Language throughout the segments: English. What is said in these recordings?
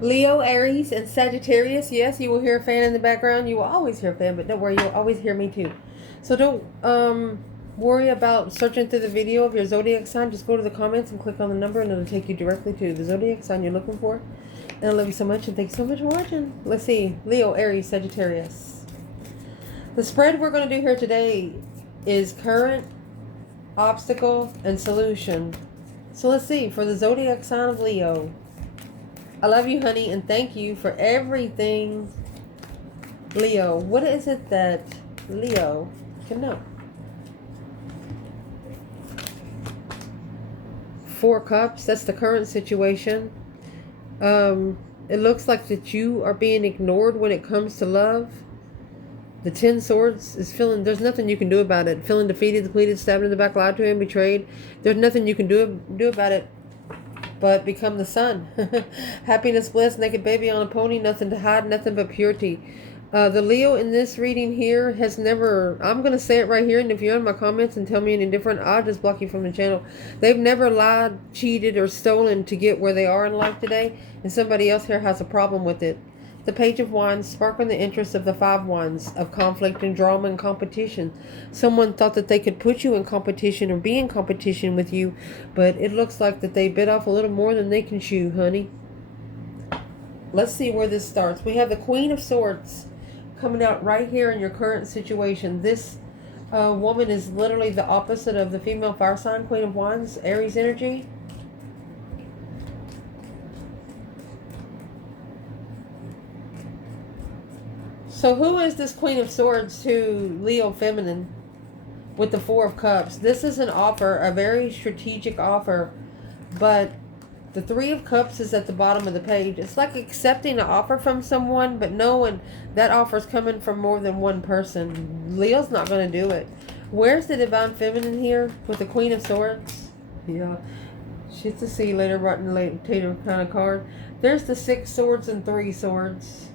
Leo, Aries, and Sagittarius. Yes, you will hear a fan in the background. You will always hear a fan, but don't worry, you'll always hear me too. So don't worry about searching through the video of your zodiac sign. Just go to the comments and click on the number, and it'll take you directly to the zodiac sign you're looking for. And I love you so much, and thanks so much for watching. Let's see. Leo, Aries, Sagittarius. The spread we're going to do here today is current, obstacle, and solution. So let's see. For the zodiac sign of Leo. I love you, honey, and thank you for everything, Leo. What is it that Leo can know? Four Cups, that's the current situation. It looks like that you are being ignored when it comes to love. The 10 Swords is feeling, there's nothing you can do about it. Feeling defeated, depleted, stabbed in the back, lied to him, betrayed. There's nothing you can do about it but become the sun. Happiness, bliss, naked baby on a pony, nothing to hide, nothing but purity. The Leo in this reading here has never, I'm going to say it right here, and if you're in my comments and tell me any different, I'll just block you from the channel. They've never lied, cheated, or stolen to get where they are in life today, and somebody else here has a problem with it. The Page of Wands, sparking the interest of the Five Wands of conflict and drama and competition. Someone thought that they could put you in competition or be in competition with you, but it looks like that they bit off a little more than they can chew, honey. Let's see where this starts. We have the Queen of Swords coming out right here in your current situation. This woman is literally the opposite of the female fire sign, Queen of Wands, Aries energy. So who is this Queen of Swords to Leo feminine with the Four of Cups? This is an offer, a very strategic offer, but the Three of Cups is at the bottom of the page. It's like accepting an offer from someone, but knowing that offer is coming from more than one person. Leo's not going to do it. Where's the Divine Feminine here with the Queen of Swords? Yeah, she's the see you later, rotten later kind of card. There's the 6 Swords and 3 Swords.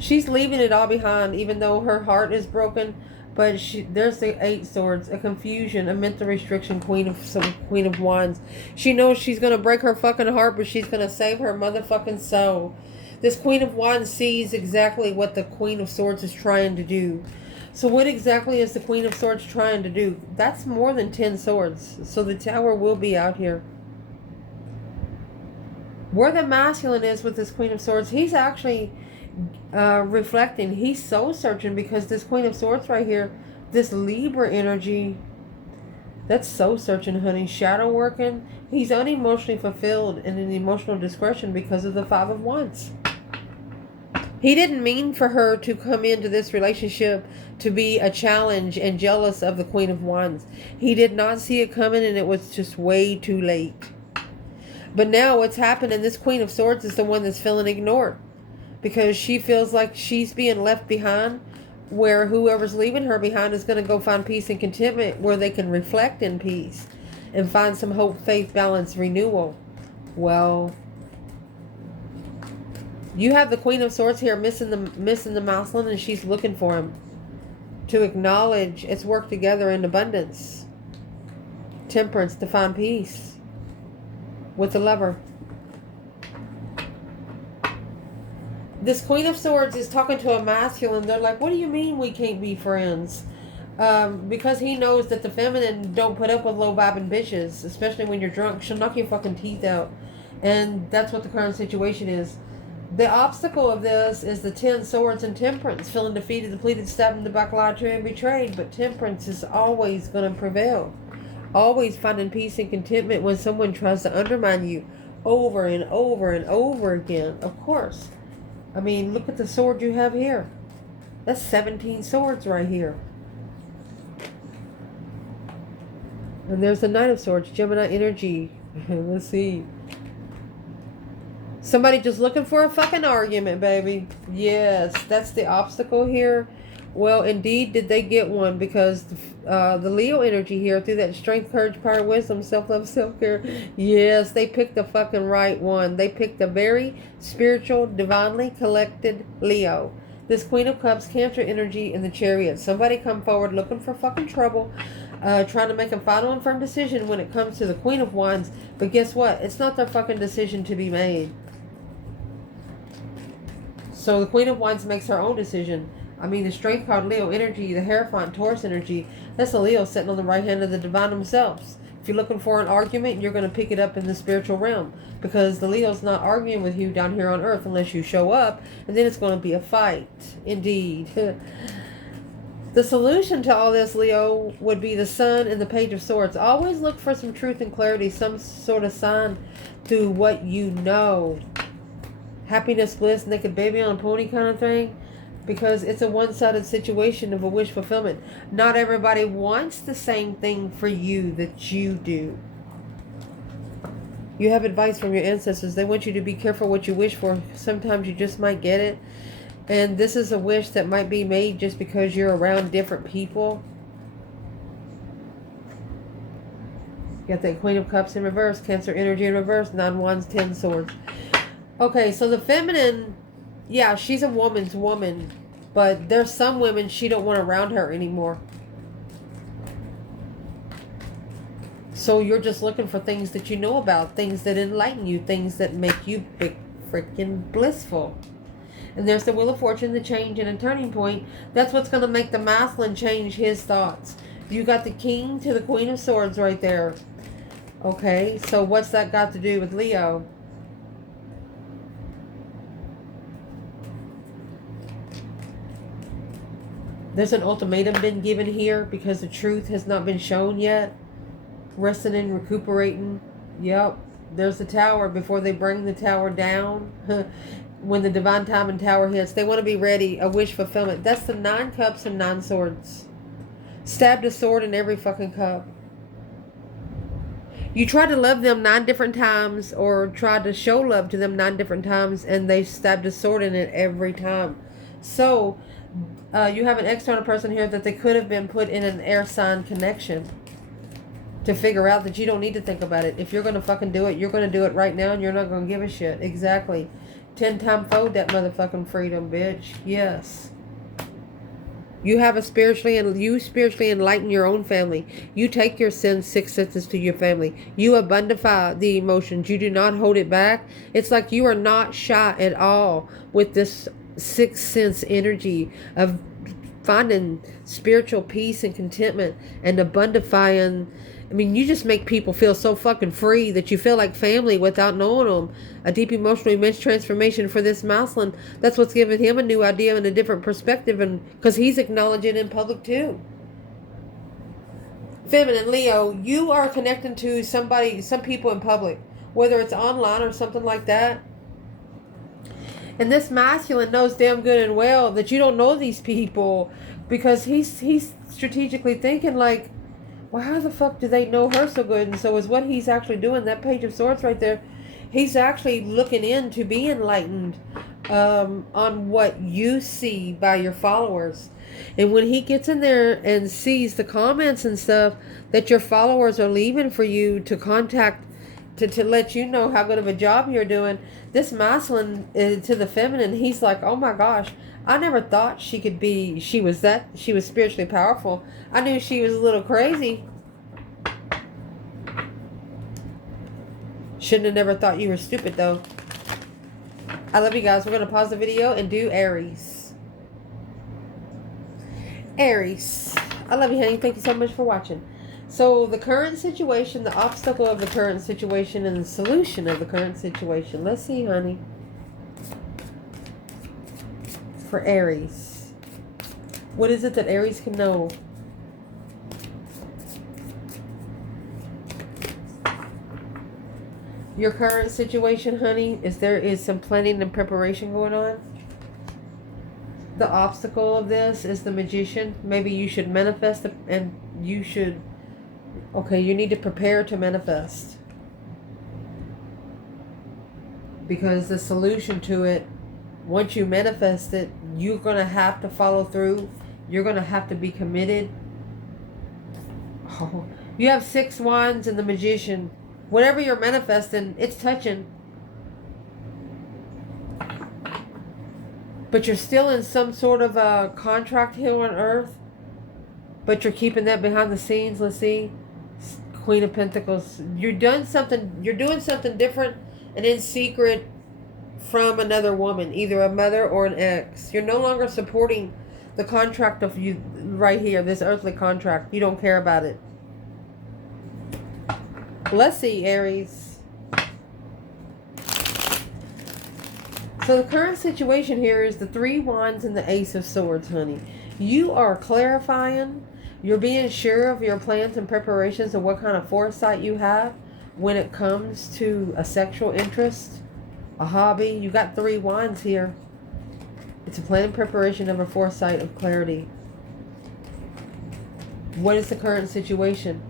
She's leaving it all behind, even though her heart is broken. But there's the 8 Swords, a confusion, a mental restriction, Queen of Wands. She knows she's going to break her fucking heart, but she's going to save her motherfucking soul. This Queen of Wands sees exactly what the Queen of Swords is trying to do. So what exactly is the Queen of Swords trying to do? That's more than 10 swords. So the Tower will be out here. Where the masculine is with this Queen of Swords, he's actually reflecting. He's soul searching, because this Queen of Swords right here, this Libra energy, that's soul searching, honey. Shadow working. He's unemotionally fulfilled and in emotional discretion because of the 5 of Wands. He didn't mean for her to come into this relationship to be a challenge and jealous of the Queen of Wands. He did not see it coming, and it was just way too late. But now what's happening, this Queen of Swords is the one that's feeling ignored, because she feels like she's being left behind, where whoever's leaving her behind is going to go find peace and contentment where they can reflect in peace and find some hope, faith, balance, renewal. Well, you have the Queen of Swords here missing the masculine, and she's looking for him to acknowledge it's work together in abundance. Temperance, to find peace with the lover. This Queen of Swords is talking to a masculine. They're like, what do you mean we can't be friends? Because he knows that the feminine don't put up with low vibing bitches, especially when you're drunk. She'll knock your fucking teeth out. And that's what the current situation is. The obstacle of this is the 10 Swords and Temperance. Feeling defeated, depleted, stabbed in the back, lied to, and betrayed. But Temperance is always going to prevail. Always finding peace and contentment when someone tries to undermine you over and over and over again. Of course. I mean, look at the sword you have here. That's 17 swords right here. And there's the Knight of Swords, Gemini energy. Let's see. Somebody just looking for a fucking argument, baby. Yes, that's the obstacle here. Well, indeed, did they get one, because the Leo energy here, through that strength, courage, power, wisdom, self-love, self-care, yes, they picked the fucking right one. They picked a very spiritual, divinely collected Leo. This Queen of Cups, Cancer energy in the Chariot. Somebody come forward looking for fucking trouble, trying to make a final and firm decision when it comes to the Queen of Wands. But guess what? It's not their fucking decision to be made. So the Queen of Wands makes her own decision. I mean, the Strength card, Leo energy, the Hierophant, Taurus energy, that's a Leo sitting on the right hand of the divine themselves. If you're looking for an argument, you're going to pick it up in the spiritual realm, because the Leo's not arguing with you down here on earth unless you show up, and then it's going to be a fight. Indeed. The solution to all this, Leo, would be the Sun and the Page of Swords. Always look for some truth and clarity, some sort of sign to what you know. Happiness, bliss, naked baby on a pony kind of thing. Because it's a one-sided situation of a wish fulfillment. Not everybody wants the same thing for you that you do. You have advice from your ancestors. They want you to be careful what you wish for. Sometimes you just might get it. And this is a wish that might be made just because you're around different people. You got that Queen of Cups in reverse. Cancer energy in reverse. 9 Wands, 10 Swords. Okay, so the feminine... Yeah, she's a woman's woman, but there's some women she don't want around her anymore. So you're just looking for things that you know about, things that enlighten you, things that make you big freaking blissful. And there's the Wheel of Fortune, the change and a turning point. That's what's going to make the masculine change his thoughts. You got the King to the Queen of Swords right there. Okay, so what's that got to do with Leo? There's an ultimatum been given here because the truth has not been shown yet. Resting and recuperating. Yep. There's the Tower before they bring the Tower down. When the divine time and Tower hits, they want to be ready. A wish fulfillment. That's the 9 Cups and 9 Swords. Stabbed a sword in every fucking cup. You try to love them 9 different times, or try to show love to them 9 different times, and they stabbed a sword in it every time. So... you have an external person here that they could have been put in an air sign connection to figure out that you don't need to think about it. If you're going to fucking do it, you're going to do it right now, and you're not going to give a shit. Exactly. 10-time fold that motherfucking freedom, bitch. Yes. You have a spiritually enlighten your own family. You take your sins 6 senses to your family. You abundify the emotions. You do not hold it back. It's like you are not shy at all with this 6th sense energy of finding spiritual peace and contentment and abundifying. I mean, you just make people feel so fucking free that you feel like family without knowing them. A deep emotional immense transformation for this masculine. That's what's giving him a new idea and a different perspective, and because he's acknowledging in public too. Feminine, Leo, you are connecting to somebody, some people in public, whether it's online or something like that. And this masculine knows damn good and well that you don't know these people, because he's strategically thinking like, well, how the fuck do they know her so good? And so is what he's actually doing, that Page of Swords right there, he's actually looking in to be enlightened on what you see by your followers. And when he gets in there and sees the comments and stuff that your followers are leaving for you to contact, to let you know how good of a job you're doing, this masculine to the feminine, he's like, oh my gosh, I never thought she could be, she was spiritually powerful. I knew she was a little crazy. Shouldn't have never thought you were stupid though. I love you guys. We're going to pause the video and do Aries. Aries. I love you, honey. Thank you so much for watching. So the current situation, the obstacle of the current situation, and the solution of the current situation. Let's see, honey. For Aries. What is it that Aries can know? Your current situation, honey, is there is some planning and preparation going on. The obstacle of this is the Magician. Maybe you should manifest and you should... Okay, you need to prepare to manifest. Because the solution to it, once you manifest it, you're going to have to follow through. You're going to have to be committed. Oh, you have 6 wands and the Magician. Whatever you're manifesting, it's touching. But you're still in some sort of a contract here on earth. But you're keeping that behind the scenes. Let's see. Queen of Pentacles. You're doing something different and in secret. from another woman, either a mother or an ex. You're no longer supporting the contract of you right here, this earthly contract. You don't care about it. Let's see, Aries. So the current situation here is the 3 Wands and the Ace of Swords, honey. You are clarifying. You're being sure of your plans and preparations and what kind of foresight you have when it comes to a sexual interest, a hobby. You got 3 Wands here. It's a plan and preparation of a foresight of clarity. What is the current situation?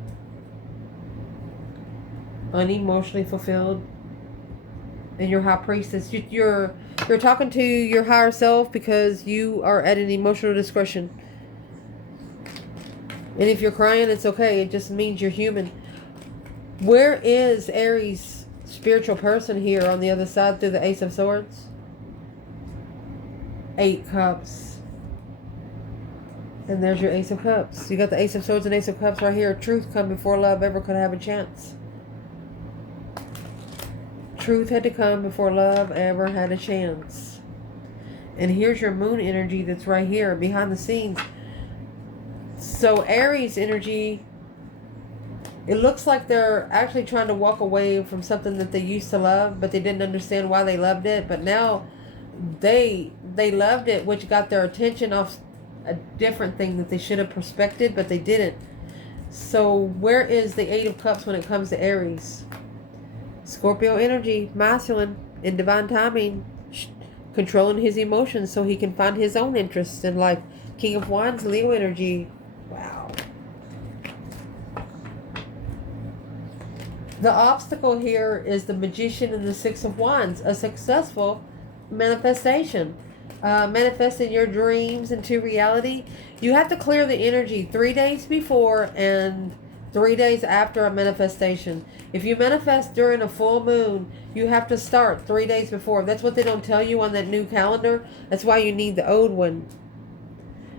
Unemotionally fulfilled. And your High Priestess. You're talking to your higher self because you are at an emotional discretion. And if you're crying, it's okay. It just means you're human. Where is Aries' spiritual person here on the other side through the Ace of Swords? 8 Cups. And there's your Ace of Cups. You got the Ace of Swords and Ace of Cups right here. Truth come before love ever could have a chance. Truth had to come before love ever had a chance. And here's your moon energy that's right here behind the scenes. So Aries energy, it looks like they're actually trying to walk away from something that they used to love, but they didn't understand why they loved it. But now they loved it, which got their attention off a different thing that they should have prospected, but they didn't. So where is the 8 of Cups when it comes to Aries? Scorpio energy, masculine, in divine timing, controlling his emotions so he can find his own interests in life. King of Wands, Leo energy. Wow. The obstacle here is the Magician and the 6 of Wands, a successful manifestation. Manifesting your dreams into reality. You have to clear the energy 3 days before and 3 days after a manifestation. If you manifest during a full moon, you have to start 3 days before. That's what they don't tell you on that new calendar. That's why you need the old one.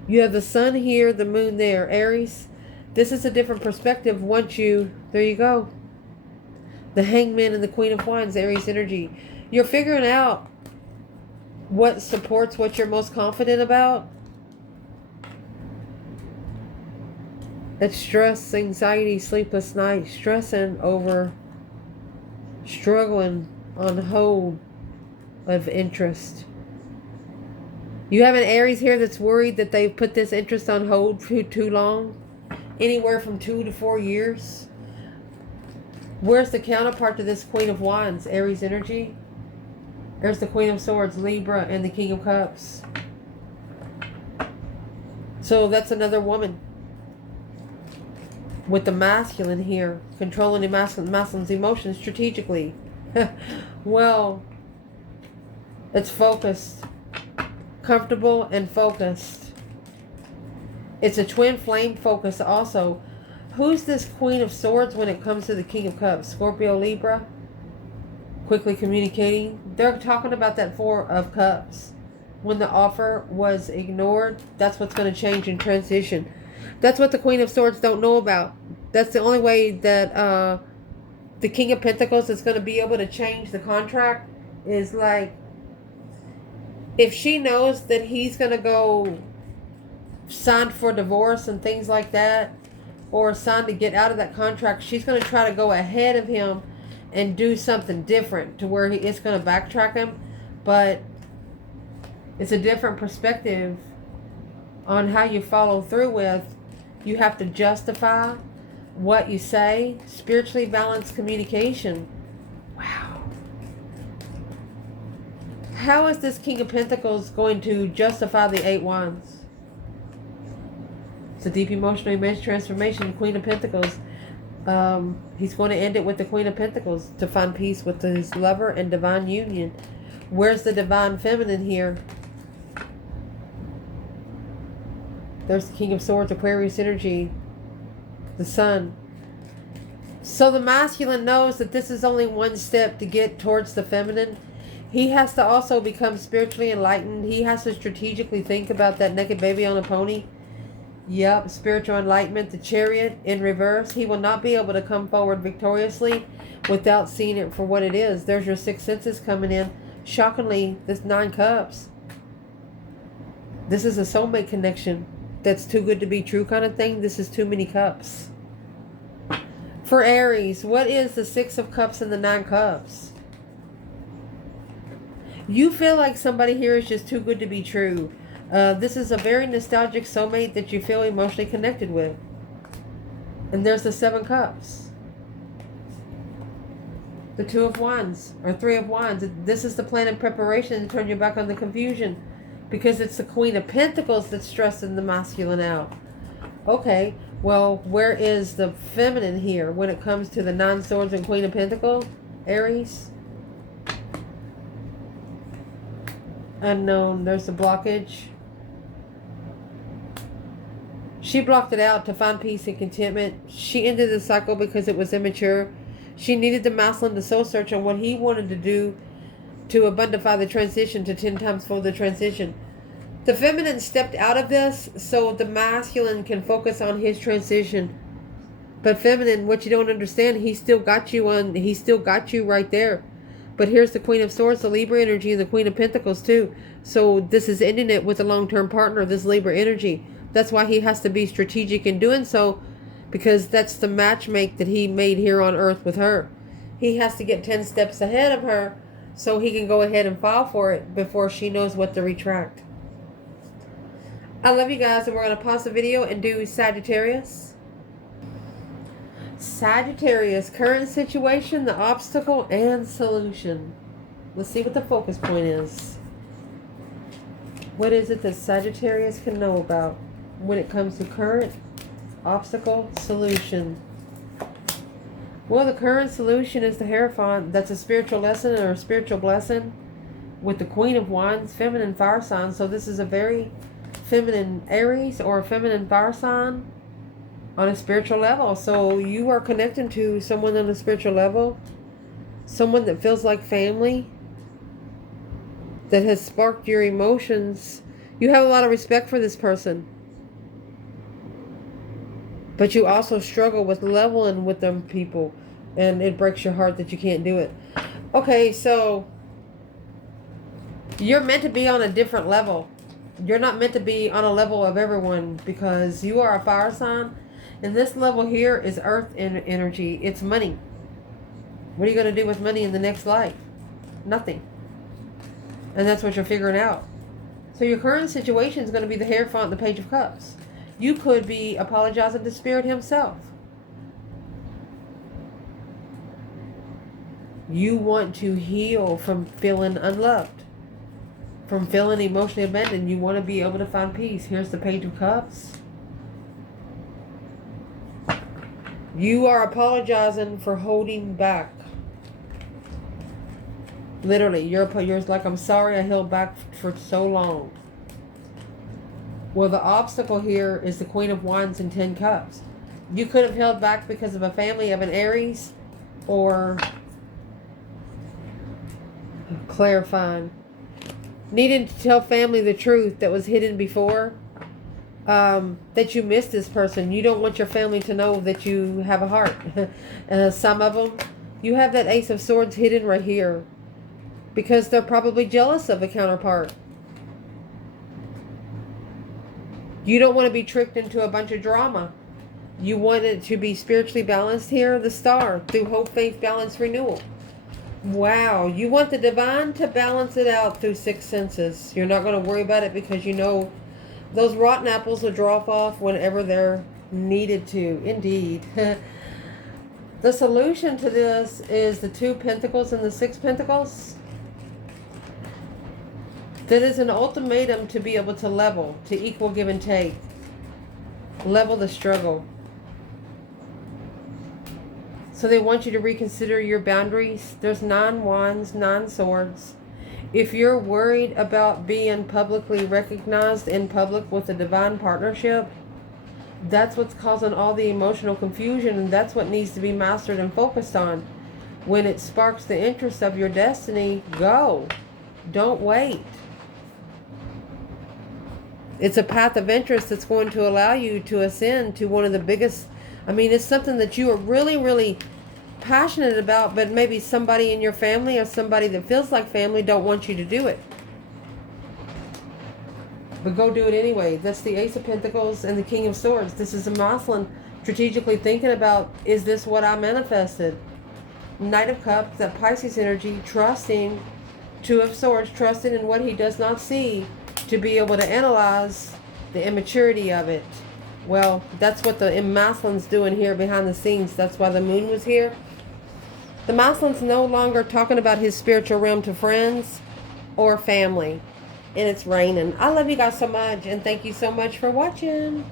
You have the sun here, the moon there. Aries, this is a different perspective once you, there you go. The Hangman and the Queen of Wands, Aries energy. You're figuring out what supports what you're most confident about. That's stress, anxiety, sleepless nights, stressing over, struggling on hold of interest. You have an Aries here that's worried that they've put this interest on hold for too long. Anywhere from 2 to 4 years. Where's the counterpart to this Queen of Wands, Aries energy? There's the Queen of Swords, Libra, and the King of Cups. So that's another woman. With the masculine here, controlling the masculine's emotions strategically. Well, it's focused. Comfortable and focused. It's a twin flame focus also. Who's this Queen of Swords when it comes to the King of Cups? Scorpio, Libra. Quickly communicating. They're talking about that 4 of Cups. When the offer was ignored, that's what's going to change and transition. That's what the Queen of Swords don't know about. That's the only way that the King of Pentacles is going to be able to change the contract is like, if she knows that he's going to go sign for divorce and things like that, or sign to get out of that contract, she's going to try to go ahead of him and do something different to where it's going to backtrack him. But it's a different perspective on how you follow through with. You have to justify what you say. Spiritually balanced communication. Wow. How is this King of Pentacles going to justify the 8 Wands? It's a deep emotional image transformation. Queen of Pentacles. He's going to end it with the Queen of Pentacles to find peace with his lover and divine union. Where's the divine feminine here? There's the King of Swords, Aquarius energy, the sun. So the masculine knows that this is only one step to get towards the feminine. He has to also become spiritually enlightened. He has to strategically think about that naked baby on a pony. Yep, spiritual enlightenment, the Chariot in reverse. He will not be able to come forward victoriously without seeing it for what it is. There's your 6 senses coming in, Shockingly, this 9 cups. This is a soulmate connection that's too good to be true kind of thing. This is too many cups. For Aries, what is the 6 of cups and the 9 cups? You feel like somebody here is just too good to be true. This is a very nostalgic soulmate that you feel emotionally connected with. And there's the 7 cups. The 2 of Wands, or 3 of Wands. This is the plan and preparation to turn your back on the confusion. Because it's the Queen of Pentacles that's stressing the masculine out. Okay, well, where is the feminine here when it comes to the 9 swords and Queen of Pentacles? Aries? Unknown. There's the blockage. She blocked it out to find peace and contentment. She ended the cycle because it was immature. She needed the masculine to soul search on what he wanted to do to abundify the transition to 10 times for the transition. The feminine stepped out of this so the masculine can focus on his transition. But feminine, what you don't understand, he still got you right there. But here's the Queen of Swords, the Libra energy, and the Queen of Pentacles too. So this is ending it with a long-term partner, this Libra energy. That's why he has to be strategic in doing so, because that's the matchmake that he made here on Earth with her. He has to get 10 steps ahead of her so he can go ahead and file for it before she knows what to retract. I love you guys, and we're going to pause the video and do Sagittarius. Sagittarius, current situation, the obstacle, and solution. Let's see what the focus point is. What is it that Sagittarius can know about when it comes to current, obstacle, solution? Well, the current solution is the Hierophant. That's a spiritual lesson or a spiritual blessing with the Queen of Wands, feminine fire sign. So this is a very feminine Aries or a feminine fire sign on a spiritual level. So you are connecting to someone on a spiritual level, someone that feels like family, that has sparked your emotions. You have a lot of respect for this person, but you also struggle with leveling with them people, and it breaks your heart that you can't do it. Okay, so you're meant to be on a different level. You're not meant to be on a level of everyone, because you are a fire sign, and this level here is earth energy. It's money. What are you going to do with money in the next life? Nothing. And that's what you're figuring out. So your current situation is going to be the Hierophant and the Page of Cups. You could be apologizing to Spirit himself. You want to heal from feeling unloved, from feeling emotionally abandoned. You want to be able to find peace. Here's the Page of Cups. You are apologizing for holding back. Literally, you're like, I'm sorry I held back for so long. Well, the obstacle here is the Queen of Wands and 10 Cups. You could have held back because of a family of an Aries, or clarifying, needing to tell family the truth that was hidden before, that you miss this person. You don't want your family to know that you have a heart. Some of them, you have that Ace of Swords hidden right here, because they're probably jealous of a counterpart. You don't want to be tricked into a bunch of drama. You want it to be spiritually balanced here, the Star, through hope, faith, balance, renewal. Wow, you want the divine to balance it out through 6 senses. You're not going to worry about it because you know those rotten apples will drop off whenever they're needed to. Indeed. The solution to this is the 2 Pentacles and the 6 Pentacles. That is an ultimatum to be able to level, to equal give and take. Level the struggle. So they want you to reconsider your boundaries. There's 9 wands, 9 swords. If you're worried about being publicly recognized in public with a divine partnership, that's what's causing all the emotional confusion, and that's what needs to be mastered and focused on. When it sparks the interest of your destiny, go. Don't wait. It's a path of interest that's going to allow you to ascend to one of the biggest. I mean, it's something that you are really, really passionate about, but maybe somebody in your family or somebody that feels like family don't want you to do it. But go do it anyway. That's the Ace of Pentacles and the King of Swords. This is a masculine strategically thinking about, is this what I manifested? Knight of Cups, that Pisces energy, trusting. Two of Swords, trusting in what he does not see to be able to analyze the immaturity of it. Well, that's what the masculine's doing here behind the scenes. That's why the moon was here. The masculine's no longer talking about his spiritual realm to friends or family. And it's raining. I love you guys so much, and thank you so much for watching.